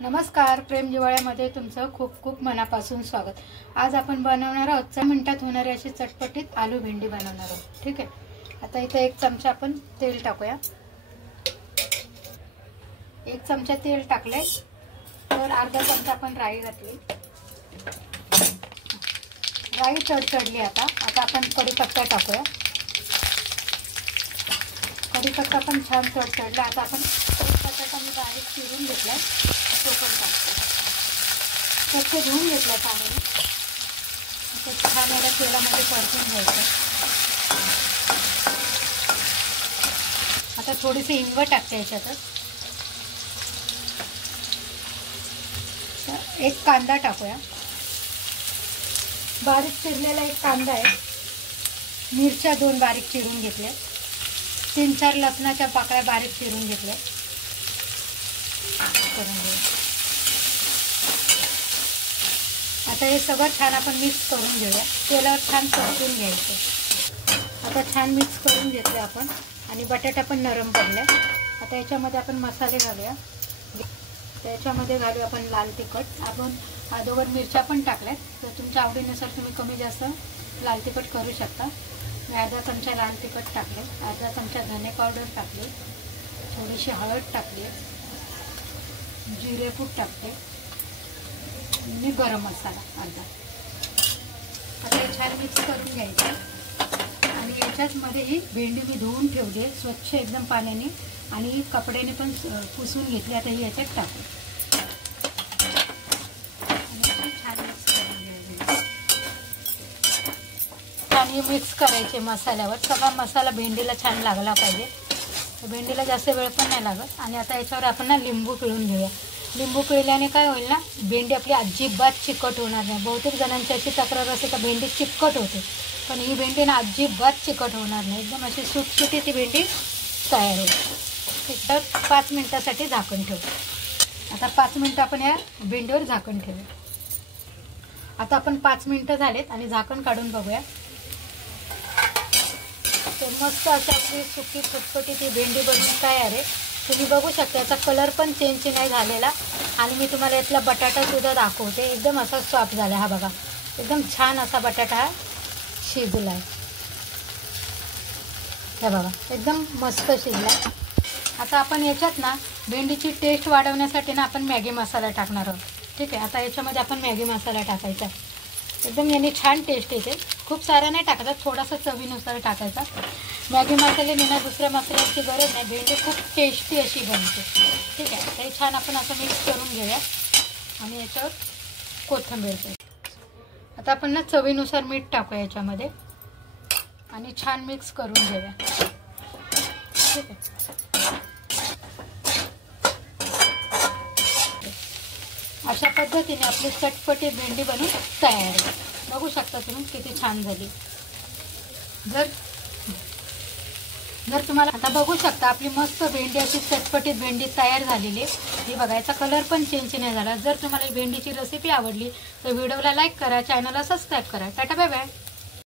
नमस्कार, प्रेम जिव्हाळ्यामध्ये तुमचं खूप खूप मनापासून स्वागत। आज आपण बनवणार आहोत 10 मिनिटात होणारी अशी चटपटीत आलू भेंडी बनवणार आहोत। ठीक आहे, आता इथे 1 चमचा आपण तेल टाकूया। 1 चमचा तेल टाकले तर अर्धा चमचा आपण राई घातली। राई तडतडली आता आपण कढीपत्ता टाकूया। कढीपत्ता पण छान तडतडला। आता आपण कढीपत्ता मी बारीक चिरून घेतलाय, तो पण टाकतो। स्वच्छ धुवून घेतला पाण्याने। आता छान याला तेलामध्ये परतून घ्यायचं। आता थोडीशी हिंग टाकते याच्यात। 1 कांदा टाकूया, बारीक चिरलेला 1 कांदा आहे। मिरच्या 2 बारीक चिरून घेतल्या। 3-4 लसणाच्या पाकळ्या बारीक चिरून घेतल्या। आता हे सगळं छान आपण मिक्स करून घेऊया। तेलावर छान परतून घ्यायचं। आता छान मिक्स करून घेतले आपण आणि बटाटा पण नरम पडले। आता याच्यामध्ये आपण मसाले घालूया। त्याच्यामध्ये घालूया आपण लाल तिखट। आपण अगोदर मिरच्या पण टाकल्यात, तर तुमच्या आवडीनुसार तुम्ही कमी जास्त लाल तिखट करू शकता। मी अर्धा चमचा लाल तिखट टाकले, अर्धा चमचा धने पावडर टाकले, थोडीशी हळद टाकली, जिरेपूड टाकते आणि गरम मसाला अर्धा। आता छान मिक्स करून घ्यायचं आणि याच्यामध्ये ही भेंडी मी धुवून ठेवली स्वच्छ एकदम पाण्याने आणि कपड्याने पण पुसून घेतली। आता ही याच्यात टाकू आणि छान मिक्स करून घ्यायचं। आणि मिक्स करायचे मसाल्यावर। सगळा मसाला भेंडीला छान लागला पाहिजे। भेंडीला जास्त वेळ पण नाही लागत। आणि आता याच्यावर आपण ना लिंबू पिळून घेऊया। लिंबू पिळल्याने काय होईल ना, भेंडी आपली अजिबात चिकट होणार नाही। बहुतेक जणांची अशी तक्रार असते का भेंडी चिकट होते, पण ही भेंडी ना अजिबात चिकट होणार नाही। एकदम अशी सुटसुटीत ती भेंडी तयार होईल। तर 5 मिनिटासाठी झाकण ठेवू। आता 5 मिनिटं आपण या भेंडीवर झाकण ठेवू। आता आपण 5 मिनिटं झालेत आणि झाकण काढून बघूया। तर मस्त अशी आपली सुकी फुटफुटी ती भेंडी बनवून तयार आहे। तुम्ही बघू शकता याचा कलर पण चेंज नाही झालेला आणि मी तुम्हाला यातला बटाटा सुद्धा दाखवते। एकदम असा सॉफ्ट झाला। हा बघा, एकदम छान असा बटाटा हा शिजला आहे। हे बघा, एकदम मस्त शिजला। आता आपण याच्यात ना भेंडीची टेस्ट वाढवण्यासाठी ना आपण मॅगी मसाला टाकणार आहोत। ठीक आहे, आता याच्यामध्ये आपण मॅगी मसाला टाकायचा। एकदम याने छान टेस्ट येते। खूप सारा नाही टाकायचा, थोडासा चवीनुसार टाकायचा। मॅगी मसाल्याने ना दुसऱ्या मसाल्याची गरज नाही, भेंडी खूप टेस्टी अशी बनते। ठीक आहे, हे छान आपण असं मिक्स करून घेऊया आणि याच्यावर कोथिंबीर। आता आपण ना चवीनुसार मीठ टाकूया याच्यामध्ये आणि छान मिक्स करून घेऊया। ठीक आहे, अशा पद्धतीने आपली चटपटीत भेंडी बनवून तयार आहे। बघू शकता तुम्ही किती छान झाली। जर तुम्हाला आता बघू शकता आपली मस्त भेंडी अशी चटपटीत भेंडी तयार झालेली आहे। ही बघायचा कलर पण चेंज नाही झाला। जर तुम्हाला ही भेंडीची रेसिपी आवडली तर व्हिडिओला लाईक करा, चॅनलला सबस्क्राईब करा। Tata bye bye.